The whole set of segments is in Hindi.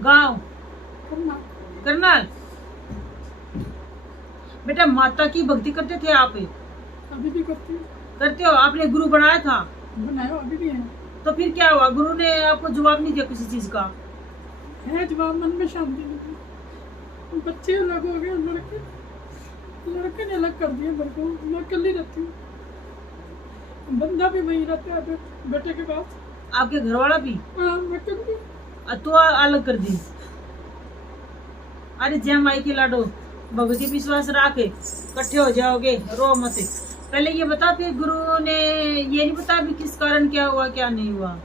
गांव करनाल। बेटा माता की भक्ति करते थे आप? अभी भी करती हूँ। करते हो? आपने गुरु बनाया था? बनाया, अभी भी है। तो फिर क्या हुआ, गुरु ने आपको जवाब नहीं दिया किसी चीज का? है जवाब, मन में शांति नहीं। बच्चे अलग हो गए, लड़के ने अलग कर दिया मेरे को। मैं अकेली रहती हूँ, बंदा भी वही रहता है बेटे के पास। आपके घर वाला भी? हाँ, मैं अकेली। तो अलग कर दी। अरे जय माई के लाडो, भगवती विश्वास रखे, इकट्ठे हो जाओगे, रो मत। पहले ये बता, फिर गुरु ने ये नहीं बता भी किस कारण क्या हुआ क्या नहीं हुआ?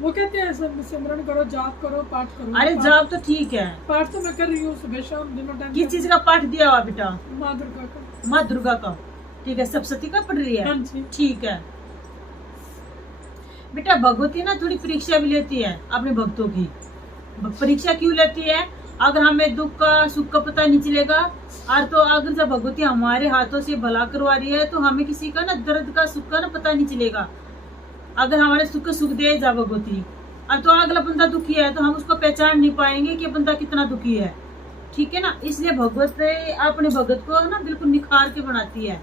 वो कहते हैं सिमरन करो, जाप करो, पाठ करो। अरे जाप तो ठीक है, पाठ तो मैं कर रही हूँ सुबह शाम दोनों टाइम। किस चीज का पाठ दिया हुआ बेटा? माँ दुर्गा का। माँ दुर्गा का, ठीक है। सप्तशती का पढ़ रही है? हाँ जी। ठीक है बेटा। भगवती ना थोड़ी परीक्षा भी लेती है अपने भक्तों की। परीक्षा क्यों लेती है? अगर हमें दुख का सुख का पता नहीं चलेगा, और तो अगर जब भगवती हमारे हाथों से भला करवा रही है तो हमें किसी का ना दर्द का सुख का ना पता नहीं चलेगा। अगर हमारे सुख का सुख दे जा भगवती, और तो अगला बंदा दुखी है तो हम उसको पहचान नहीं पाएंगे कि बंदा कितना दुखी है, ठीक है ना। इसलिए भगवत अपने भगत को ना बिल्कुल निखार के बनाती है,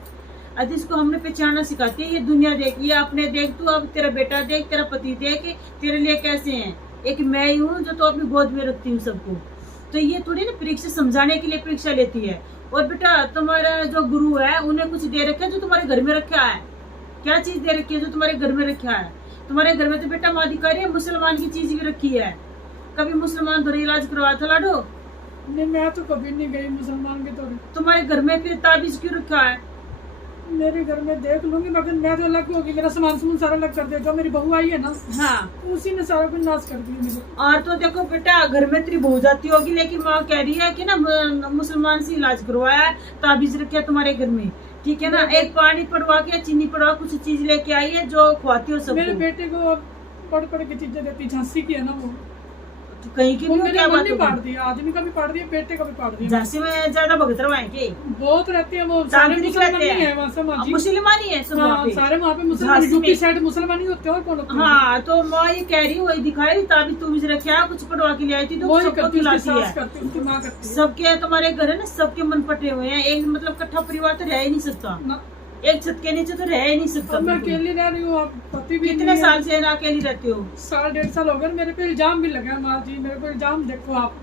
और जिसको हमने पहचानना सिखाती है। ये दुनिया देख, ये अपने देख, तू अब तेरा बेटा देख, तेरा पति देख, तेरे लिए कैसे है। एक मैं ही हूँ जो तो अपनी गोद में रखती हूँ सबको। तो ये थोड़ी ना परीक्षा समझाने के लिए परीक्षा लेती है। और बेटा तुम्हारा जो गुरु है उन्हें कुछ दे रखा है जो तुम्हारे घर में रखा है? क्या चीज दे रखी है जो तुम्हारे घर में रखा है? तुम्हारे घर में तो बेटा माधिकारी है, मुसलमान की चीज भी रखी है। कभी मुसलमान थोड़ी इलाज करवाया था लाडो? नहीं, मैं तो कभी नहीं गई मुसलमान के तौर। तुम्हारे घर में फिर ताबीज क्यों रखा है? मेरे घर में देख लूंगी, मगर मैं तो अलग होगी। मेरा सामान सारा अलग कर दिया। जो मेरी बहू आई है ना, हाँ, उसी ने सारा कुछ नाश कर दिया मेरे। और तो देखो बेटा, घर में तेरी बहू जाती होगी, लेकिन माँ कह रही है कि ना मुसलमान से इलाज करवाया है, ताबीज रखे है तुम्हारे घर में, ठीक है ना। एक पानी पड़वा के, चीनी पड़वा, कुछ चीज लेके आई है जो खवाती हो सबको। मेरे बेटे को पढ़ पढ़ के चीजें देती। झांसी की है ना वो, कहीं की भी क्या बात पाड़ दिया, आदमी का भी पाड़ दिया, बेटे का भी पाड़ दिया। झांसी में ज्यादा भगत रवाए के बहुत रहते हैं वो, सारे मुसलमान ही है वहाँ से। मुसलमान ही है सब वहाँ पे। सारे वहाँ पे मुसलमान, यूपी साइड मुसलमान ही होते हैं, और कौन होते हैं? हाँ, तो माँ ये कह रही, वही दिखाई ताबीज तूबीज रखे है, कुछ पढ़वा के ले आई थी तो सबको खिलाती है। सबके तुम्हारे घर है ना, सबके मन पटे हुए हैं। एक मतलब इकट्ठा परिवार तो रह ही नहीं सकता, एक छत के नीचे तो रह ही नहीं सकता। मैं अकेली रह रही हूँ। पति भी कितने साल से अकेली रहती हो? 1.5 साल हो गए। मेरे पे इल्जाम भी लगा माँ जी, मेरे को इल्जाम देखो आप।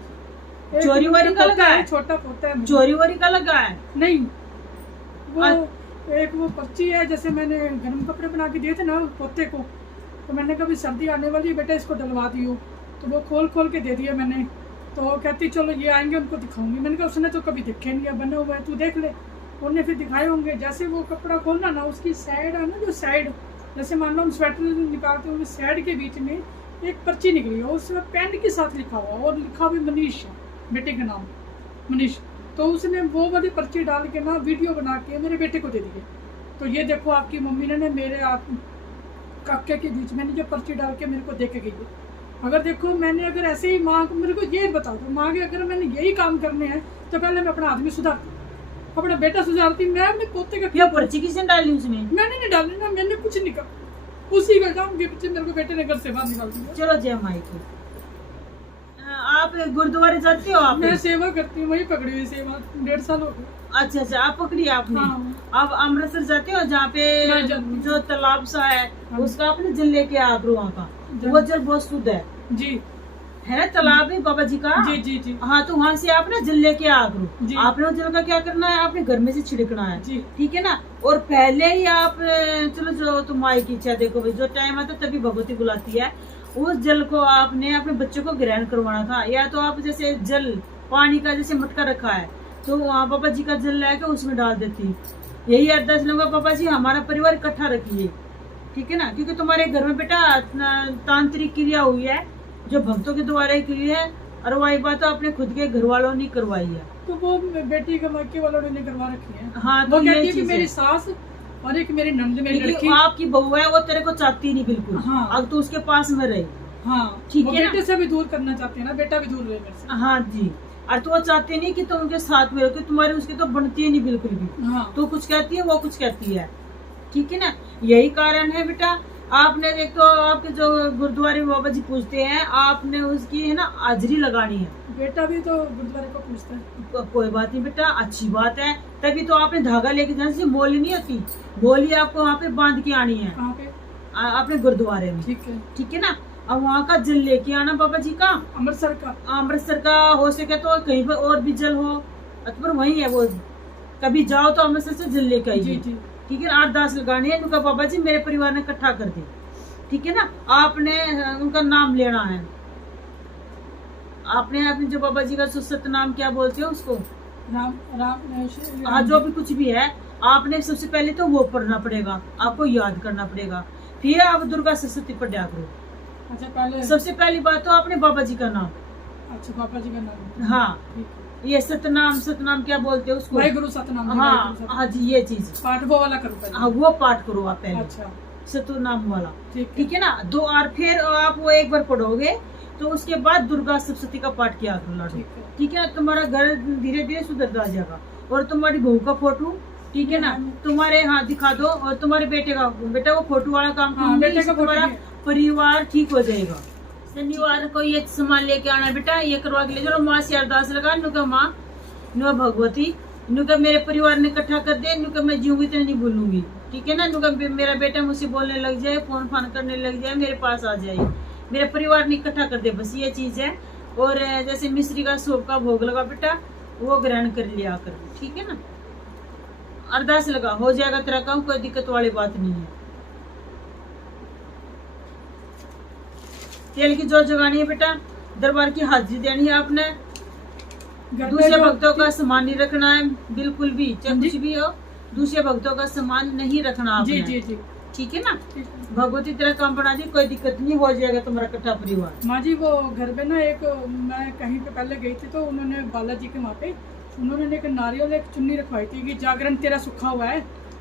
चोरी वोरी का लगा है? छोटा पोता है। चोरी वोरी का लगा है? नहीं, वो एक वो पर्ची है, जैसे मैंने गर्म कपड़े बना के दिए थे ना पोते को, तो मैंने कभी सर्दी आने वाली है बेटा, इसको डलवा दियो। तो वो खोल खोल के दे दिया मैंने। तो कहती चलो ये आएंगे उनको दिखाऊंगी। मैंने कहा उसने तो कभी देखे नहीं है, बने हुए है, तू देख ले। उन्होंने फिर दिखाए होंगे। जैसे वो कपड़ा खोलना ना, उसकी साइड है ना, जो साइड, जैसे मान लो हम स्वेटर निकालते हैं, साइड के बीच में एक पर्ची निकली है, उसमें पेन के साथ लिखा हुआ, और लिखा हुआ मनीष, बेटे का नाम मनीष। तो उसने वो वाली पर्ची डाल के ना वीडियो बना के मेरे बेटे को दे दी। तो ये देखो आपकी मम्मी ने मेरे आप काके के बीच में जो पर्ची डाल के मेरे को दे के गई है। अगर देखो मैंने अगर ऐसे ही माँ को, मेरे को ये बता दो माँ के, अगर मैंने यही काम करने हैं तो पहले मैं अपना आदमी सुधारती, अपना बेटा सुधारती। मैं अपने पोते का क्या पर्ची किसने डाली उसमें? मैंने नहीं डाली ना, मैंने कुछ नहीं कहा। उसी का काम के पीछे मेरे को बेटे ने घर से बाहर निकाल दिया। चलो जय माई की। आप गुरुद्वारे जाते हो? आप? मैं सेवा करती हूँ, वही पकड़ी हुई सेवा 1.5 साल हो गए। अच्छा अच्छा, आप पकड़ी आपने? हाँ। आप अमृतसर जाते हो जहाँ पे जो तालाब सा है? हाँ। उसका आपने जल लेके आ वहाँ का, वो जल बहुत शुद्ध है जी, है ना, तालाब है बाबा जी का। जी जी जी। हाँ, तो वहाँ से आप ना जल लेके आ करो। आपने जल का क्या करना है, आपने घर में से छिड़कना है, ठीक है ना। और पहले ही आप, चलो जो तुम माई की इच्छा, देखो भाई जो टाइम आता तभी भगवती बुलाती है। उस जल को आपने अपने बच्चों को ग्रहण करवाना था। या तो आप जैसे जल पानी का जैसे मटका रखा है, तो वहाँ बाबा जी का जल लाके उसमें डाल देती। यही अरदास लूंगा, बाबा जी हमारा परिवार इकट्ठा रखिए, ठीक है ना। क्योंकि तुम्हारे घर में बेटा तांत्रिक क्रिया हुई है जो भक्तों के द्वारा ही की है, और वही बात अपने खुद के घर वालों ने करवाई है। तो वो बेटी के मायके वालों ने करवा रखी है। हाँ, तो कहती है कि मेरी सास और एक मेरी नंद, मेरी लड़की, आपकी बहू है, वो तेरे को चाहती नहीं बिल्कुल। हाँ। अब तो उसके पास में रहे। हाँ, ठीक है। बेटे से भी दूर करना चाहते हैं ना, बेटा भी दूर रहे मेरे से। हाँ जी, और तो वो चाहते नहीं कि तुम उनके साथ में रहो, तुम्हारी उसकी तो बनती है नहीं बिल्कुल भी। हाँ। तो कुछ कहती है, वो कुछ कहती है, ठीक है ना। यही कारण है बेटा आपने एक तो आपके जो गुरुद्वारे में बाबा जी पूछते हैं, आपने उसकी है ना हाजिरी लगानी है। बेटा भी तो गुरुद्वारे को पूछता है। कोई बात नहीं बेटा, अच्छी बात है। तभी तो आपने धागा लेके जाने से मोली नहीं होती, मोली आपको वहाँ पे बांध के आनी है। कहाँ पे? अपने गुरुद्वारे में। ठीक है ना। अब वहाँ का जल लेके आना बाबा जी का, अमृतसर का हो सके तो कहीं पर और भी जल हो, पर वही है वो, कभी जाओ तो अमृतसर से जल लेके आइए। ठीक है, 8-10 लगानी है। उनका बाबा जी मेरे परिवार ने इकट्ठा कर दे। ठीक है ना। आपने उनका नाम लेना है। आपने अपने जो बाबा जी का सत्य नाम क्या बोलते हो उसको, हाँ जो भी कुछ भी है, आपने सबसे पहले तो वो पढ़ना पड़ेगा, आपको याद करना पड़ेगा। फिर आप दुर्गा सरस्वती पर डा करो। अच्छा, पहले सबसे पहली बात तो आपने बाबा जी का नाम। अच्छा, बाबा जी का नाम। हाँ, ये सतनाम क्या बोलते हैं उसको, वाहिगुरु सतनाम। हाँ जी, ये चीज पाठ वो वाला करो पहले। हाँ, वो पाठ करो आप पहले। अच्छा, सतनाम वाला। ठीक है ना। दो और फिर आप वो एक बार पढ़ोगे तो उसके बाद दुर्गा सप्तशती का पाठ किया करो लाडू। ठीक है ना। तुम्हारा घर धीरे धीरे सुधरता जाएगा। और तुम्हारी बहू का फोटो, ठीक है ना, तुम्हारे हाँ दिखा दो। और तुम्हारे बेटा वो फोटो वाला काम करूंगी, तुम्हारा परिवार ठीक हो जाएगा। शनिवार को ये सामान लेके आना बेटा, ये करवा के ले जाओ। माँ से अरदास लगा, नुका माँ नुका भगवती, नुका मेरे परिवार ने इकट्ठा कर दे, नुका मैं जीऊंगी तो नहीं भूलूंगी। ठीक है ना। नुका मेरा बेटा मुझसे बोलने लग जाए, फोन फान करने लग जाए, मेरे पास आ जाए, मेरे परिवार ने इकट्ठा कर दे, बस ये चीज है। और जैसे मिश्री का सूप का भोग लगा बेटा, वो ग्रहण कर लिया कर। ठीक है ना। अरदास लगा, हो जाएगा तेरा काम, कोई दिक्कत वाली बात नहीं है। तेल की जोत जगानी है बेटा, दरबार की हाजिरी देनी है आपने। दूसरे भक्तों का सामान नहीं रखना है बिल्कुल भी, चाहे कुछ भी हो, दूसरे भक्तों का सामान नहीं रखना आपने। जी। ठीक है ना। भगवती तेरा काम बना दी, कोई दिक्कत नहीं, हो जाएगा तुम्हारा इकट्ठा परिवार। माँ जी वो घर पे ना एक, मैं कहीं पे पहले गई थी तो उन्होंने बालाजी के वहाँ पे उन्होंने एक नारियल एक चुन्नी रखवाई थी कि जागरण तेरा सुखा हुआ है,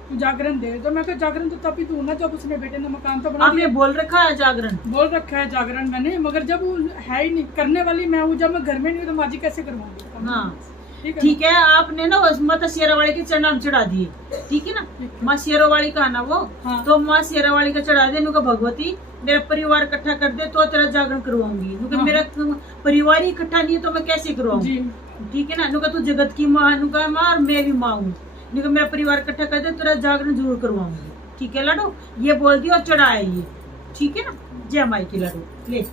तू जागरण दे। तो मैं कहा जागरण तो तभी दूँ ना जब उसने बेटे ने मकान तो बना आपने बोल रखा है जागरण, बोल रखा है जागरण मैंने, मगर जब वो है ही नहीं, करने वाली मैं हूँ, जब मैं घर में नहीं हूँ तो माँ जी कैसे करवाऊंगी। हाँ ठीक है। आपने ना माता शेरावाली के चढ़ान चढ़ा दिए। ठीक है ना। माँ शेरावाली का ना वो, तो माँ शेरावाली का चढ़ा दे, नुका भगवती मेरा परिवार इकट्ठा कर दे तो तेरा जागरण करवाऊंगी। नुका मेरा परिवार ही इकट्ठा नहीं है तो मैं कैसे करवाऊंगी। ठीक है ना। नुका तू जगत की माँ, नुका माँ और मैं भी माँ हूँ, नुका मेरा परिवार इकट्ठा कर दे, तेरा जागरण जरूर करवाऊंगी। ठीक है लाडू, ये बोल दिया और चढ़ाया ये। ठीक है ना। जय माई की लाडू, ले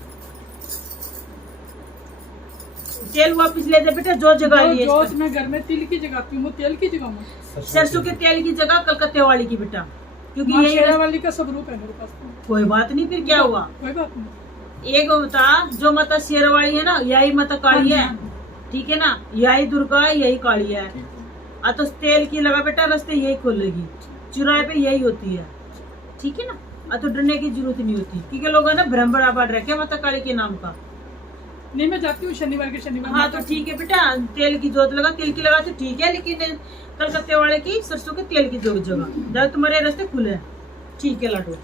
तेल वापस ले दे बेटा, जो जगह लिए मैं घर में तिल की जगाती हूँ, तेल की जगह सरसों के तेल की जगह कलकत्ते वाली की बेटा, क्योंकि ये वाली का स्वरूप है मेरे पास। कोई बात नहीं, फिर क्या हुआ, कोई बात नहीं। एक बता, जो माता शेरावाली है ना, यही माता काली है। ठीक है ना। यही दुर्गा है, यही काली है। तो तेल की लगा बेटा, रास्ते यही खोलेगी, चुराए पे यही होती है। ठीक है ना। तो डरने की जरूरत नहीं होती, क्योंकि लोग है ना भ्रम बराबर रखे माता काली के नाम का। नहीं, मैं जाती हूँ शनिवार के शनिवार। हाँ तो ठीक है बेटा, तेल की जोत लगा, तिल की लगा तो ठीक है, लेकिन कलकत्ते वाले की सरसों के तेल की जोत जगह जब तुम्हारे रास्ते खुले हैं। ठीक है लाडू।